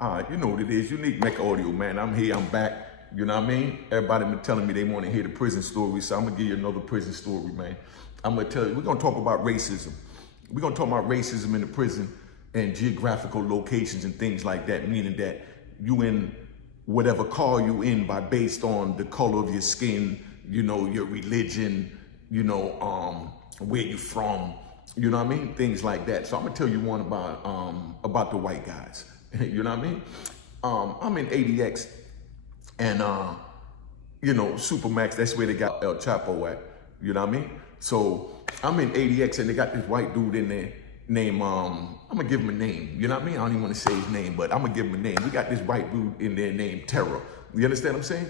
You know what it is. Unique Mecca Audio, man. I'm here, I'm back. You know what I mean? Everybody been telling me they want to hear the prison story, so I'm going to give you another prison story, man. I'm going to tell you, we're going to talk about racism. We're going to talk about racism in the prison and geographical locations and things like that, meaning that you in whatever car you in based on the color of your skin, you know, your religion, you know, where you from, you know what I mean? Things like that. So I'm going to tell you one about the white guys. You know what I mean? I'm in ADX and, you know, Supermax, that's where they got El Chapo at. You know what I mean? So I'm in ADX and they got this white dude in there named, I'm going to give him a name. You know what I mean? I don't even want to say his name, but I'm going to give him a name. We got this white dude in there named Terror. You understand what I'm saying?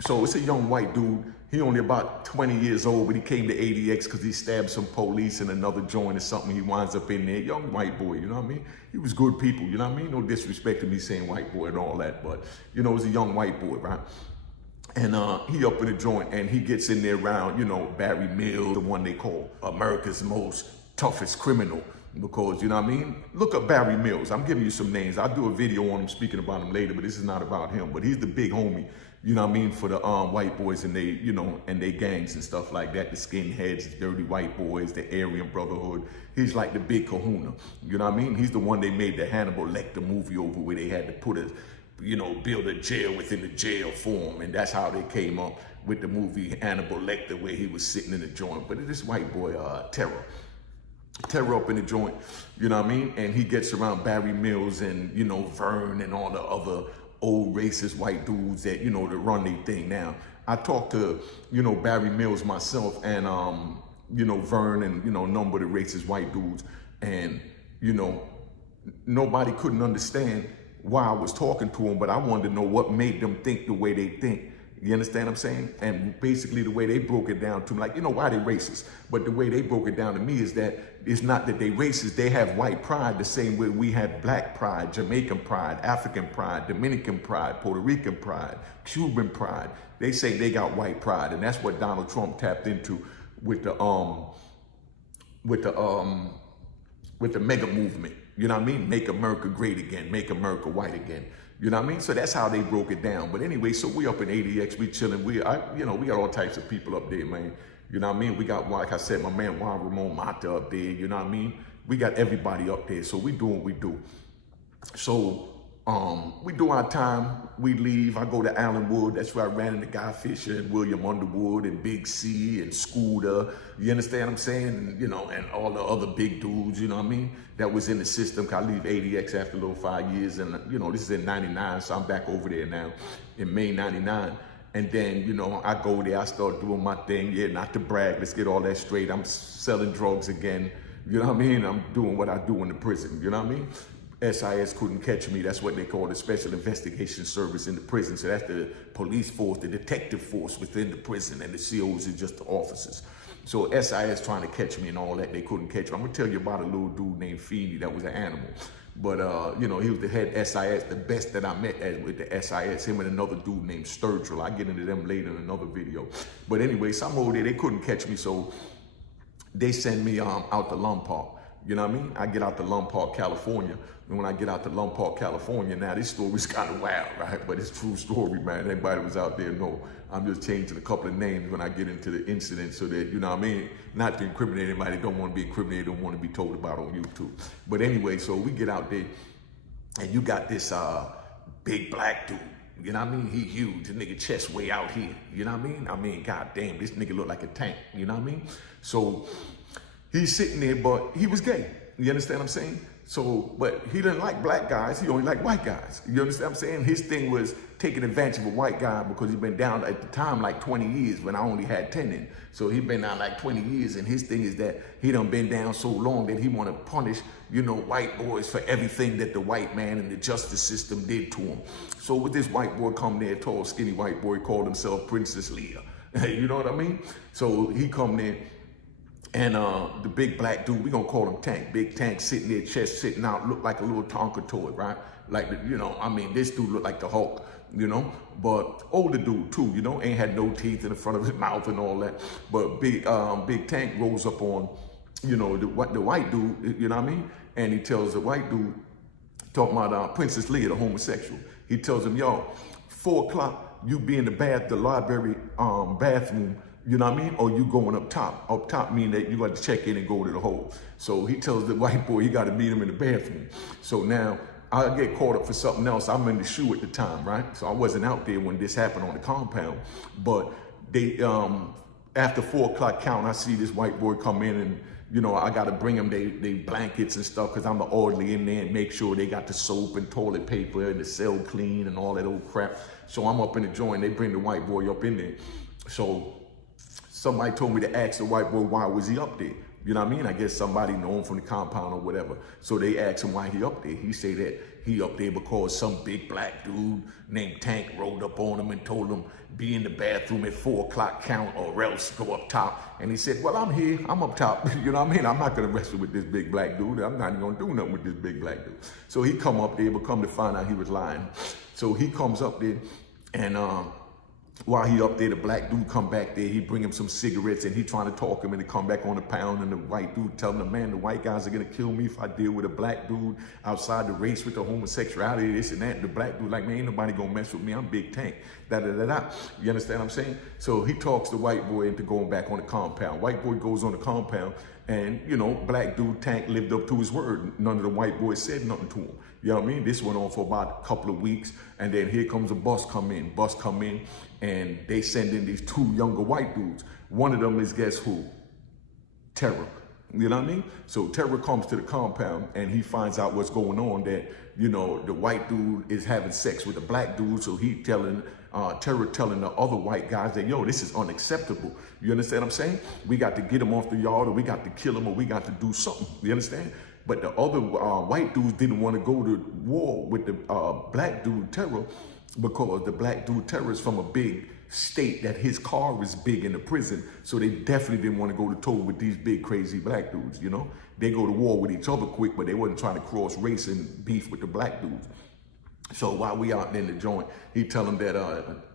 So it's a young white dude. He only about 20 years old, but he came to ADX because he stabbed some police in another joint or something. He winds up in there. Young white boy, you know what I mean? He was good people, you know what I mean? No disrespect to me saying white boy and all that, but, you know, it was a young white boy, right? And he up in the joint and he gets in there around, you know, Barry Mills, the one they call America's most toughest criminal. Because, you know what I mean? Look up Barry Mills. I'm giving you some names. I'll do a video on him, speaking about him later, but this is not about him. But he's the big homie, you know what I mean, for the white boys and they, you know, and they gangs and stuff like that. The skinheads, the dirty white boys, the Arian Brotherhood. He's like the big kahuna, you know what I mean? He's the one they made the Hannibal Lecter movie over where they had to put a, you know, build a jail within the jail for him. And that's how they came up with the movie Hannibal Lecter, where he was sitting in the joint. But this white boy, Terror up in the joint, you know what I mean? And he gets around Barry Mills and, you know, Vern and all the other old racist white dudes that, you know, that run their thing. Now, I talked to, you know, Barry Mills myself and, you know, Vern and, you know, a number of the racist white dudes. And, you know, nobody couldn't understand why I was talking to them, but I wanted to know what made them think the way they think. You understand what I'm saying? And basically the way they broke it down to me, like, you know, why they racist? But the way they broke it down to me is that it's not that they racist. They have white pride the same way we have black pride, Jamaican pride, African pride, Dominican pride, Puerto Rican pride, Cuban pride. They say they got white pride. And that's what Donald Trump tapped into with the mega movement. You know what I mean? Make America great again. Make America white again. You know what I mean? So that's how they broke it down. But anyway, so we up in ADX, we chilling. You know, we got all types of people up there, man. You know what I mean? We got, like I said, my man Juan, Ramon, Matta up there. You know what I mean? We got everybody up there. So we do what we do. So we do our time. We leave. I go to Allenwood. That's where I ran into Guy Fisher and William Underwood and Big C and Scooter. You understand what I'm saying? And, you know, and all the other big dudes, you know what I mean? That was in the system. I leave ADX after a little 5 years. And, you know, this is in 99. So I'm back over there now in May 99. And then, you know, I go there. I start doing my thing. Yeah, not to brag. Let's get all that straight. I'm selling drugs again. You know what I mean? I'm doing what I do in the prison. You know what I mean? SIS couldn't catch me. That's what they call the Special Investigation Service in the prison. So that's the police force, the detective force within the prison, and the COs are just the officers. So SIS trying to catch me and all that, they couldn't catch me. I'm gonna tell you about a little dude named Feeney that was an animal. But, you know, he was the head SIS, the best that I met with the SIS, him and another dude named Sturgill. I'll get into them later in another video. But anyway, some over there, they couldn't catch me, so they send me out to Lompoc. You know what I mean? I get out to Lompoc, California. And when I get out to Lompoc, California, now this story's kind of wild, right? But it's a true story, man. Everybody was out there know. I'm just changing a couple of names when I get into the incident so that, you know what I mean? Not to incriminate anybody, don't want to be incriminated, don't want to be told about on YouTube. But anyway, so we get out there and you got this big black dude. You know what I mean? He huge, the nigga chest way out here. You know what I mean? I mean, goddamn, this nigga look like a tank. You know what I mean? So he's sitting there, but he was gay. You understand what I'm saying? So, but he didn't like black guys. He only liked white guys. You understand what I'm saying? His thing was taking advantage of a white guy because he'd been down at the time like 20 years when I only had 10 in. So he'd been down like 20 years, and his thing is that he done been down so long that he want to punish, you know, white boys for everything that the white man and the justice system did to him. So with this white boy come there, tall, skinny white boy, called himself Princess Leia. You know what I mean? So he come there. And the big black dude, we gonna call him Tank. Big Tank sitting there, chest sitting out, look like a little Tonka toy, right? Like, you know, I mean, this dude looked like the Hulk, you know? But older dude too, you know, ain't had no teeth in the front of his mouth and all that. But big Tank rolls up on, you know, the white dude, you know what I mean? And he tells the white dude, talking about Princess Leia, the homosexual. He tells him, yo, 4 o'clock, you be in the library bathroom, you know what I mean? Or you going up top. Up top mean that you got to check in and go to the hole. So he tells the white boy he got to meet him in the bathroom. So now I get caught up for something else. I'm in the shoe at the time, right? So I wasn't out there when this happened on the compound. But they, after 4 o'clock count, I see this white boy come in and, you know, I got to bring them they blankets and stuff because I'm the orderly in there and make sure they got the soap and toilet paper and the cell clean and all that old crap. So I'm up in the joint. They bring the white boy up in there. So somebody told me to ask the white boy, why was he up there? You know what I mean? I guess somebody known from the compound or whatever. So they asked him why he up there. He said that he up there because some big black dude named Tank rolled up on him and told him be in the bathroom at 4 o'clock count or else go up top. And he said, well, I'm here, I'm up top. You know what I mean? I'm not gonna wrestle with this big black dude. I'm not even gonna do nothing with this big black dude. So he come up there, but come to find out he was lying. So he comes up there and while he up there, the black dude come back there, he bring him some cigarettes and he trying to talk him and he come back on the pound and the white dude telling him, man, the white guys are gonna kill me if I deal with a black dude outside the race with the homosexuality, this and that. The black dude like, man, ain't nobody gonna mess with me, I'm Big Tank, da-da-da-da. You understand what I'm saying? So he talks the white boy into going back on the compound. White boy goes on the compound and, you know, black dude Tank lived up to his word. None of the white boys said nothing to him. You know what I mean? This went on for about a couple of weeks. And then here comes a bus come in, and they send in these 2 younger white dudes. One of them is, guess who? Terror. You know what I mean? So Terror comes to the compound and he finds out what's going on, that, you know, the white dude is having sex with the black dude. So he telling, Terror telling the other white guys that, yo, this is unacceptable. You understand what I'm saying? We got to get him off the yard, or we got to kill him, or we got to do something. You understand? But the other white dudes didn't want to go to war with the black dude Terror, because the black dude Terror is from a big state that his car is big in the prison. So they definitely didn't want to go to toe with these big crazy black dudes, you know? They go to war with each other quick, but they wasn't trying to cross race and beef with the black dudes. So while we out in the joint, he tell them that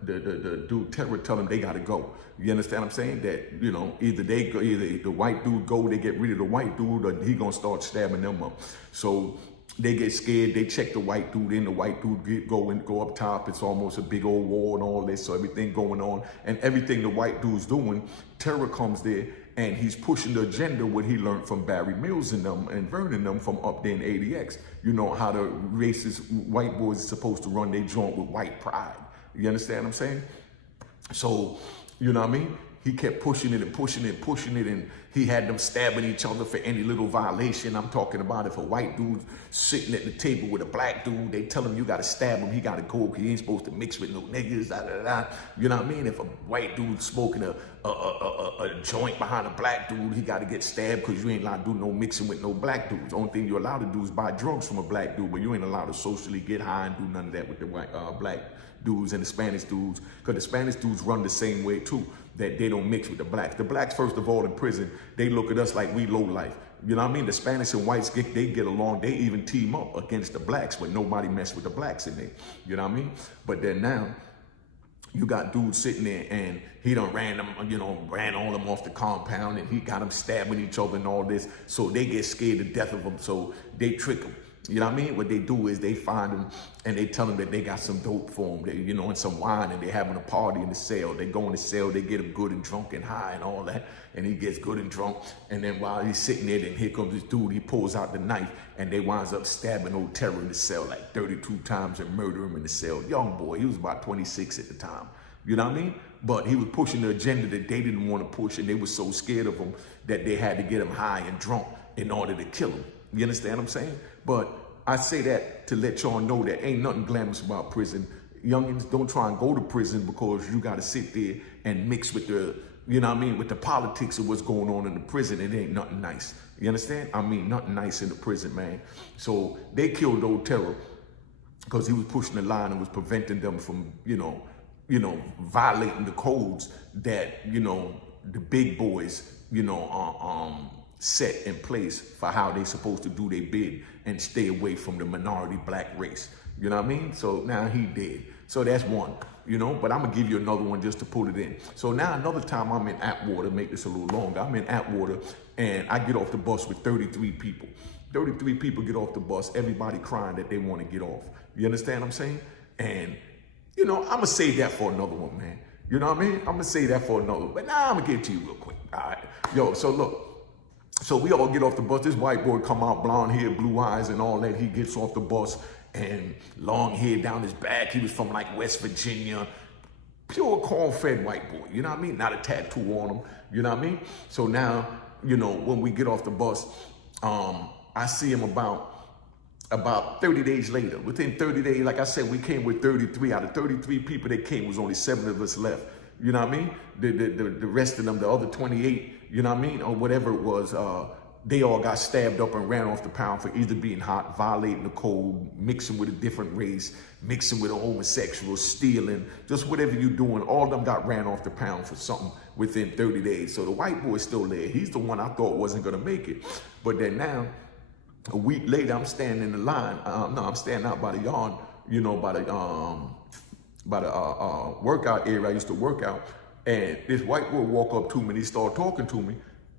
the dude Terror tell them they gotta go. You understand what I'm saying? That, you know, either the white dude go, they get rid of the white dude, or he gonna start stabbing them up. So they get scared, they check the white dude in, the white dude go up top. It's almost a big old war and all this, so everything going on. And everything the white dude's doing, Terror comes there and he's pushing the agenda, what he learned from Barry Mills and them and Vernon them from up there in ADX. You know, how the racist white boys are supposed to run their joint with white pride. You understand what I'm saying? So, you know what I mean? He kept pushing it and pushing it and pushing it, and he had them stabbing each other for any little violation. I'm talking about if a white dude sitting at the table with a black dude, they tell him you gotta stab him, he gotta go, because he ain't supposed to mix with no niggas, da-da-da. You know what I mean? If a white dude smoking a joint behind a black dude, he gotta get stabbed, because you ain't allowed to do no mixing with no black dudes. Only thing you're allowed to do is buy drugs from a black dude, but you ain't allowed to socially get high and do none of that with the white black dudes and the Spanish dudes, because the Spanish dudes run the same way too, that they don't mix with the blacks. The blacks, first of all, in prison, they look at us like we low life. You know what I mean? The Spanish and whites, they get along. They even team up against the blacks, but nobody mess with the blacks in there. You know what I mean? But then now, you got dudes sitting there and he done ran all them off the compound, and he got them stabbing each other and all this. So they get scared to death of him, so they trick him. You know what I mean? What they do is they find them and they tell them that they got some dope for them, you know, and some wine, and they having a party in the cell. They go in the cell, they get him good and drunk and high and all that, and he gets good and drunk. And then while he's sitting there, then here comes this dude, he pulls out the knife, and they winds up stabbing old Terror in the cell like 32 times and murder him in the cell. Young boy, he was about 26 at the time. You know what I mean? But he was pushing the agenda that they didn't want to push, and they were so scared of him that they had to get him high and drunk in order to kill him. You understand what I'm saying? But I say that to let y'all know that ain't nothing glamorous about prison. Youngins, don't try and go to prison because you got to sit there and mix with the, you know what I mean, with the politics of what's going on in the prison. It ain't nothing nice. You understand? I mean, nothing nice in the prison, man. So they killed old Terror because he was pushing the line and was preventing them from, you know, violating the codes that, you know, the big boys, you know, set in place for how they supposed to do their bid and stay away from the minority black race. You know what I mean? So now he dead. So that's one, you know, but I'm gonna give you another one just to put it in. So now another time I'm in Atwater, make this a little longer. I'm in Atwater and I get off the bus with 33 people. 33 people get off the bus, everybody crying that they want to get off. You understand what I'm saying? And, you know, I'm gonna save that for another one, man. You know what I mean? I'm gonna say that for another, but now I'm gonna get to you real quick. All right, yo, so look, so we all get off the bus. This white boy come out, blonde hair, blue eyes and all that. He gets off the bus and long hair down his back. He was from like West Virginia, pure corn-fed white boy, you know what I mean? Not a tattoo on him, you know what I mean? So now, you know, when we get off the bus, I see him about 30 days later. Within 30 days, like I said, we came with 33. Out of 33 people that came, was only 7 of us left. You know what I mean? The rest of them, the other 28, you know what I mean? Or whatever it was, they all got stabbed up and ran off the pound for either being hot, violating the code, mixing with a different race, mixing with a homosexual, stealing, just whatever you're doing. All of them got ran off the pound for something within 30 days. So the white boy's still there. He's the one I thought wasn't gonna make it. But then now, a week later, I'm standing in the line. I'm standing out by the yard, you know, by the workout area I used to work out. And this white boy walk up to me and he started talking to me.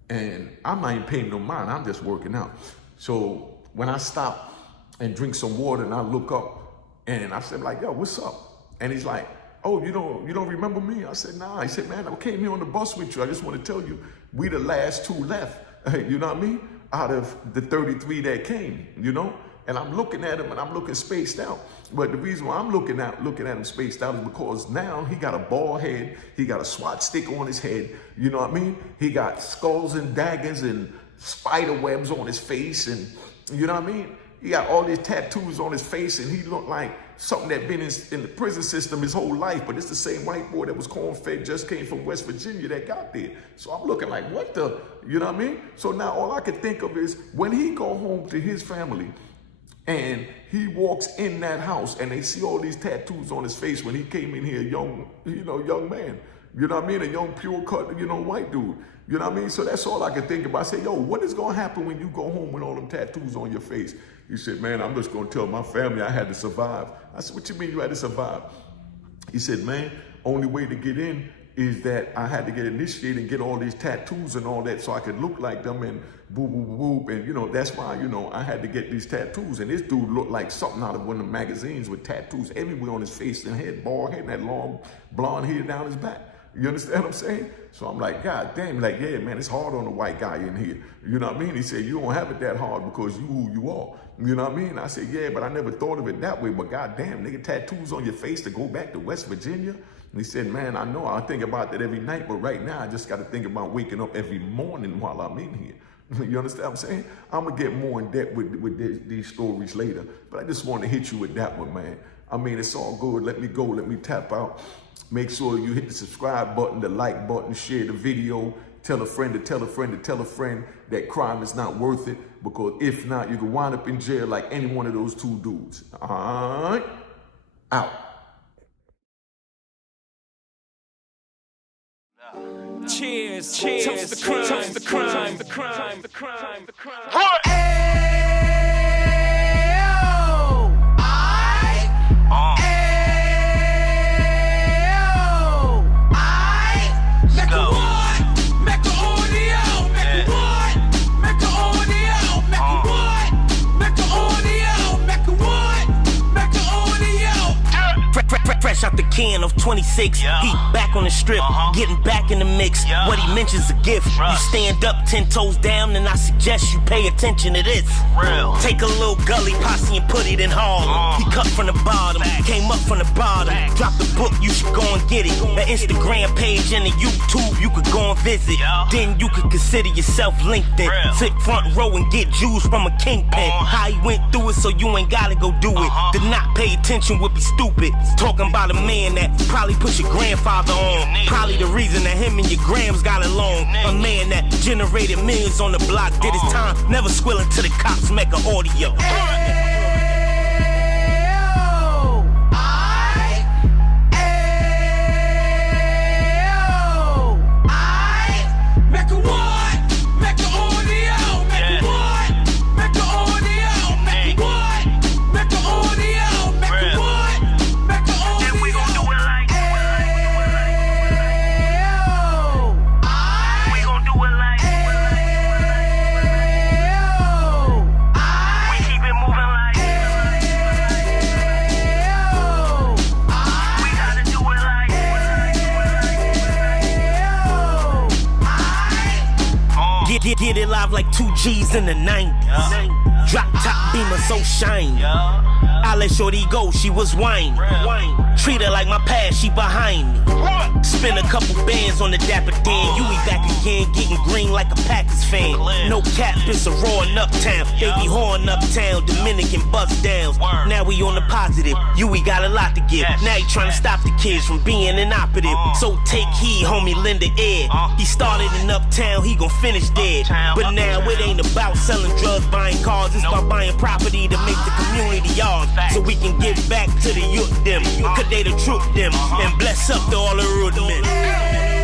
And I'm not even paying no mind, I'm just working out. So when I stop and drink some water and I look up and I said like, yo, what's up? And he's like, oh, you don't remember me? I said, nah. He said, man, I came here on the bus with you. I just want to tell you, we the last 2 left. You know what I mean? Out of the 33 that came, you know? And I'm looking at him and I'm looking spaced out. But the reason why I'm looking at him spaced out is because now he got a bald head, he got a SWAT stick on his head, you know what I mean? He got skulls and daggers and spider webs on his face, and you know what I mean? He got all these tattoos on his face, and he looked like something that been in the prison system his whole life. But it's the same white boy that was corn-fed, just came from West Virginia, that got there. So I'm looking like, what the, you know what I mean? So now all I can think of is when he go home to his family and he walks in that house and they see all these tattoos on his face when he came in here, young man, you know what I mean? A young, pure cut, white dude. You know what I mean? So that's all I can think about. I say, yo, what is going to happen when you go home with all them tattoos on your face? He said, man, I'm just going to tell my family I had to survive. I said, what you mean you had to survive? He said, man, only way to get in is that I had to get initiated and get all these tattoos and all that so I could look like them and boo, boo, boo, boo. And, that's why, I had to get these tattoos. And this dude looked like something out of one of the magazines with tattoos everywhere on his face and head, bald head, and that long blonde hair down his back. You understand what I'm saying? So I'm like, God damn, like, yeah, man, it's hard on the white guy in here. You know what I mean? He said, you don't have it that hard because you who you are. You know what I mean? I said, yeah, but I never thought of it that way. But God damn, nigga, tattoos on your face to go back to West Virginia? And he said, man, I know, I think about that every night, but right now I just got to think about waking up every morning while I'm in here. You understand what I'm saying? I'm going to get more in depth with these stories later, but I just want to hit you with that one, man. I mean, it's all good. Let me go. Let me tap out. Make sure you hit the subscribe button, the like button, share the video, tell a friend to tell a friend to tell a friend that crime is not worth it, because if not, you can wind up in jail like any one of those 2 dudes. All right? Out. Cheers, cheers, toast the crime, toast the crime, the crime, the crime, the crime. Fresh out the can of 26, yeah. Heat back on the strip, getting back in the mix. Yeah. What he mentions a gift. You stand up 10 toes down, and I suggest you pay attention to this. Real. Take a little gully posse and put it in Harlem. He cut from the bottom, came up from the bottom. Drop the book, you should go and get it. The Instagram page and the YouTube, you could go and visit. Yeah. Then you could consider yourself LinkedIn. Real. Sit front row and get Jews from a kingpin. How he went through it, so you ain't gotta go do it. To not pay attention would be stupid. Talking about a man that probably put your grandfather on. Probably the reason that him and your grams got along. A man that generated millions on the block, did his time, never squilling to the cops, Mecca audio. 2 G's in the 90s. Drop top beamer so shiny. I let shorty go, she was whining. Treat her like my past, she behind me. Spend a couple bands on the Dapper Dan. You be back again, getting green like a Packers fan. No cap, it's a roaring uptown. They be whoring uptown, Dominican bust downs. Now we on the positive, you we got a lot to give. Now you trying to stop the kids from being inoperative. So take heed, homie, lend a ear. He started in uptown, he gon' finish dead. But now it ain't about selling drugs, buying cars. It's about buying property to make the community yours. So we can give back to the youth them. Cause they the truth them. And bless up to all the root men.